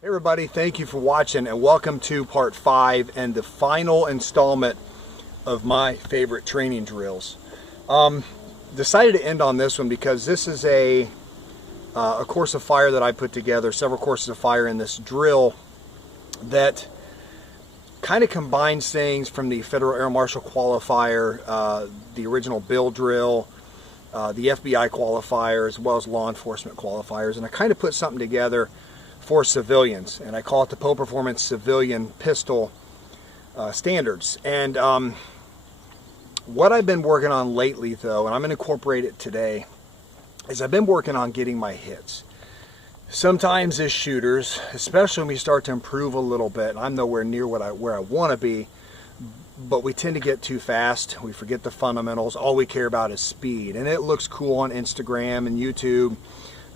Hey everybody, thank you for watching and welcome to part 5 and the final installment of my favorite training drills. Decided to end on this one because this is a course of fire that I put together, several courses of fire in this drill that kind of combines things from the Federal Air Marshal qualifier, the original Bill drill, the FBI qualifier, as well as law enforcement qualifiers, and I kind of put something together for civilians, and I call it the Poe Performance Civilian Pistol Standards. And what I've been working on lately, though, and I'm going to incorporate it today, is I've been working on getting my hits. Sometimes as shooters, especially when we start to improve a little bit, I'm nowhere near where I want to be, but we tend to get too fast. We forget the fundamentals. All we care about is speed, and it looks cool on Instagram and YouTube.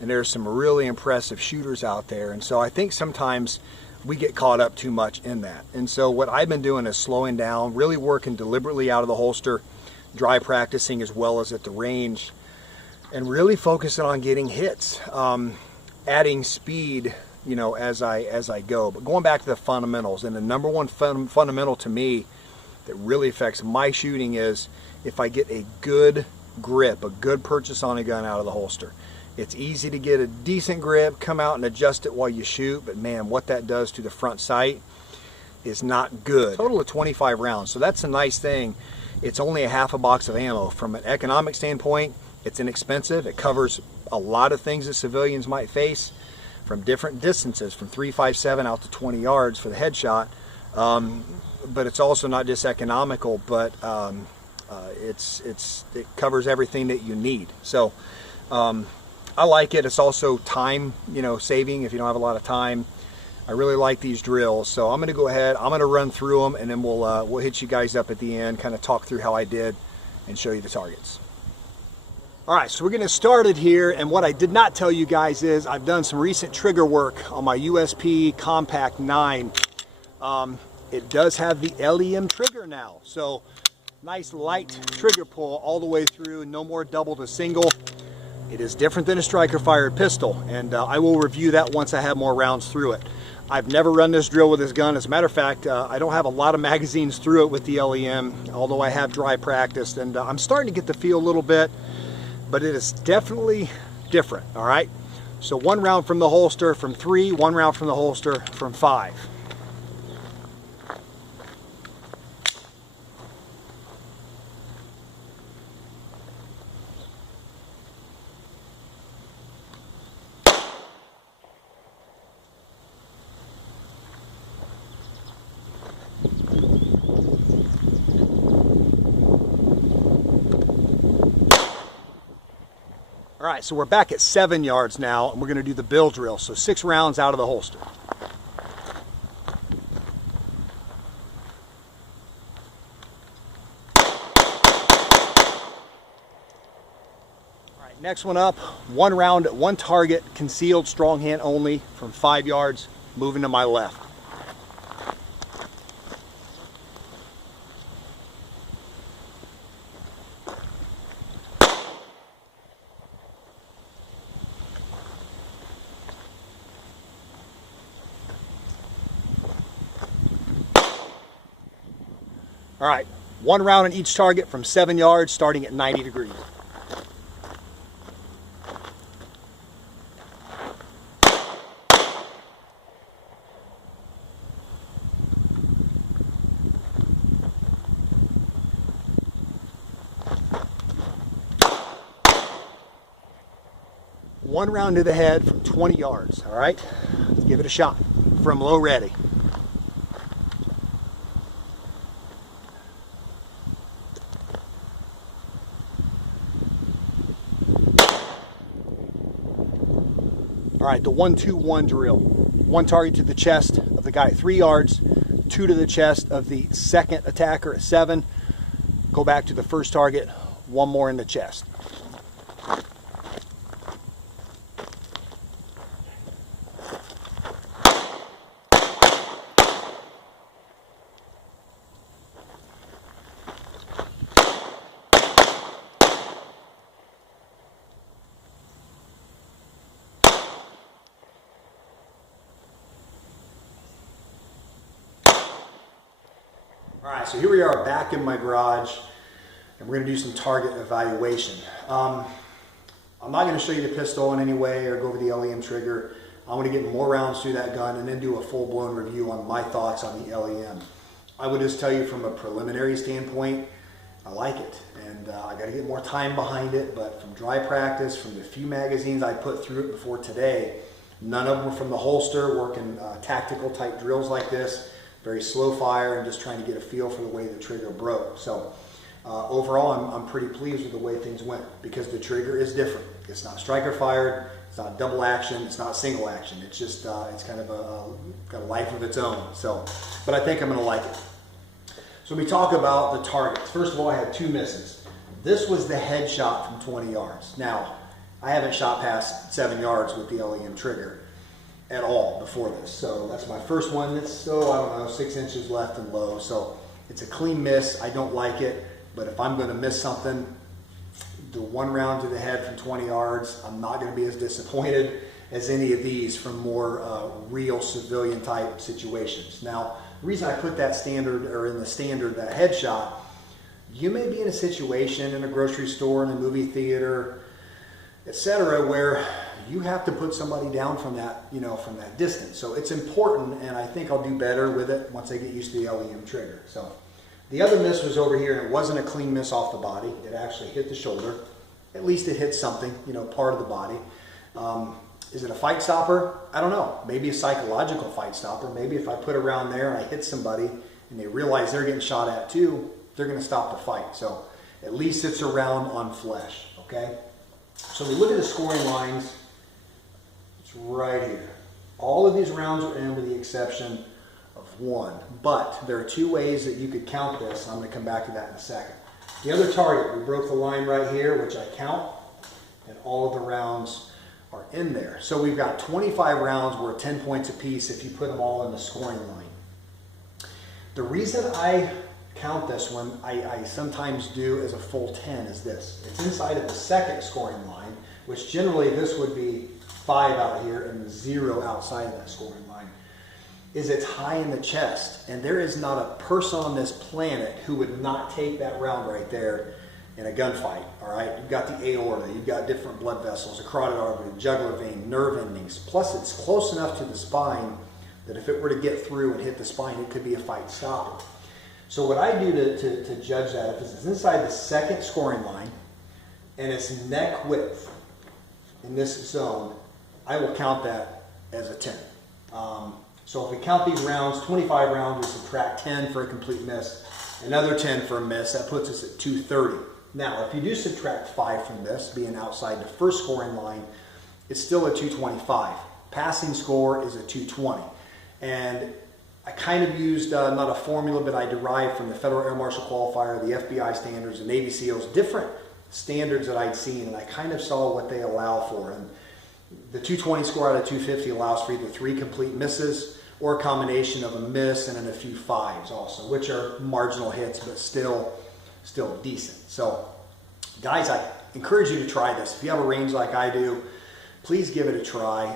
And there's some really impressive shooters out there. And so I think sometimes we get caught up too much in that. And so what I've been doing is slowing down, really working deliberately out of the holster, dry practicing as well as at the range, and really focusing on getting hits, adding speed, you know, as I go. But going back to the fundamentals, and the number one fundamental to me that really affects my shooting is if I get a good grip, a good purchase on a gun out of the holster. It's easy to get a decent grip, come out and adjust it while you shoot, but man, what that does to the front sight is not good. Total of 25 rounds, so that's a nice thing. It's only a half a box of ammo. From an economic standpoint, it's inexpensive. It covers a lot of things that civilians might face from different distances, from 3.57 out to 20 yards for the headshot. But it's also not just economical, but it covers everything that you need. So I like it. It's also time, saving if you don't have a lot of time. I really like these drills, so I'm going to go ahead. I'm going to run through them, and then we'll hit you guys up at the end, kind of talk through how I did, and show you the targets. All right, so we're going to start it here, and what I did not tell you guys is I've done some recent trigger work on my USP Compact 9. It does have the LEM trigger now, so nice light trigger pull all the way through, no more double to single. It is different than a striker fired pistol, and I will review that once I have more rounds through it. I've never run this drill with this gun. As a matter of fact, I don't have a lot of magazines through it with the LEM, although I have dry practiced, and I'm starting to get the feel a little bit, but it is definitely different, all right? So 1 round from the holster from 3, 1 round from the holster from 5. All right, so we're back at 7 yards now, and we're going to do the Bill drill. So 6 rounds out of the holster. All right, next one up, 1 round at 1 target, concealed, strong hand only, from 5 yards, moving to my left. All right, 1 round on each target from 7 yards, starting at 90 degrees. One round to the head from 20 yards, all right? Let's give it a shot. From low, ready. All right, the 1-2-1 drill. 1 target to the chest of the guy at 3 yards, 2 to the chest of the second attacker at 7. Go back to the first target, 1 more in the chest. All right, so here we are back in my garage, and we're going to do some target evaluation. I'm not going to show you the pistol in any way or go over the LEM trigger. I'm going to get more rounds through that gun and then do a full-blown review on my thoughts on the LEM. I would just tell you from a preliminary standpoint, I like it, and I got to get more time behind it, but from dry practice, from the few magazines I put through it before today, none of them were from the holster, working tactical type drills like this, very slow fire, and just trying to get a feel for the way the trigger broke. So overall, I'm pretty pleased with the way things went, because the trigger is different. It's not striker fired, it's not double action, it's not single action. It's just, it's kind of got a life of its own. So, but I think I'm going to like it. So we talk about the targets. First of all, I had 2 misses. This was the headshot from 20 yards. Now, I haven't shot past 7 yards with the LEM trigger at all before this. So that's my first one. It's, I don't know, 6 inches left and low. So it's a clean miss. I don't like it, but if I'm going to miss something, the 1 round to the head from 20 yards, I'm not going to be as disappointed as any of these from more real civilian type situations. Now, the reason I put that standard, or in the standard, that headshot, you may be in a situation in a grocery store, in a movie theater, etc., where you have to put somebody down from that, from that distance. So it's important, and I think I'll do better with it once I get used to the LEM trigger. So the other miss was over here, and it wasn't a clean miss off the body. It actually hit the shoulder. At least it hit something, part of the body. Is it a fight stopper? I don't know. Maybe a psychological fight stopper. Maybe if I put a round there and I hit somebody and they realize they're getting shot at too, they're going to stop the fight. So at least it's a round on flesh, okay? So we look at the scoring lines. It's right here. All of these rounds are in with the exception of 1. But there are 2 ways that you could count this. I'm going to come back to that in a second. The other target, we broke the line right here, which I count, and all of the rounds are in there. So we've got 25 rounds worth 10 points apiece if you put them all in the scoring line. The reason I count this one, I sometimes do as a full 10, is this. It's inside of the second scoring line, which generally this would be 5 out here and 0 outside of that scoring line, is it's high in the chest. And there is not a person on this planet who would not take that round right there in a gunfight, all right? You've got the aorta, you've got different blood vessels, a carotid artery, jugular vein, nerve endings. Plus, it's close enough to the spine that if it were to get through and hit the spine, it could be a fight stopper. So what I do to judge that, if it's inside the second scoring line and it's neck width in this zone, I will count that as a 10. So if we count these rounds, 25 rounds, we subtract 10 for a complete miss, another 10 for a miss, that puts us at 230. Now, if you do subtract 5 from this, being outside the first scoring line, it's still a 225. Passing score is a 220. And I kind of used, not a formula, but I derived from the Federal Air Marshal Qualifier, the FBI standards, the Navy SEALs, different standards that I'd seen, and I kind of saw what they allow for. And the 220 score out of 250 allows for either 3 complete misses or a combination of a miss and then a few 5s also, which are marginal hits, but still decent. So guys, I encourage you to try this. If you have a range like I do, please give it a try.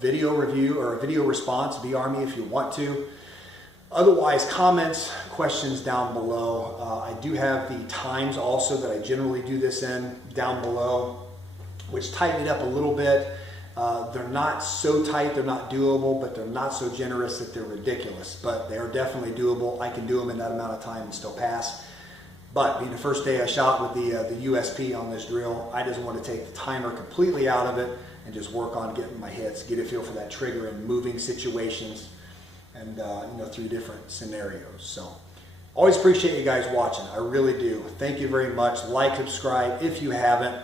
Video review or a video response, VR me if you want to. Otherwise, comments, questions down below. I do have the times also that I generally do this in down below, which tighten it up a little bit. They're not so tight, they're not doable, but they're not so generous that they're ridiculous. But they are definitely doable. I can do them in that amount of time and still pass. But being the first day I shot with the USP on this drill, I just want to take the timer completely out of it and just work on getting my hits, get a feel for that trigger in moving situations and through different scenarios. So always appreciate you guys watching. I really do. Thank you very much. Like, subscribe if you haven't.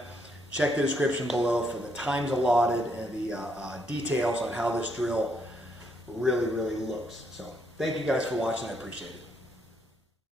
Check the description below for the times allotted and the details on how this drill really looks. So thank you guys for watching. I appreciate it.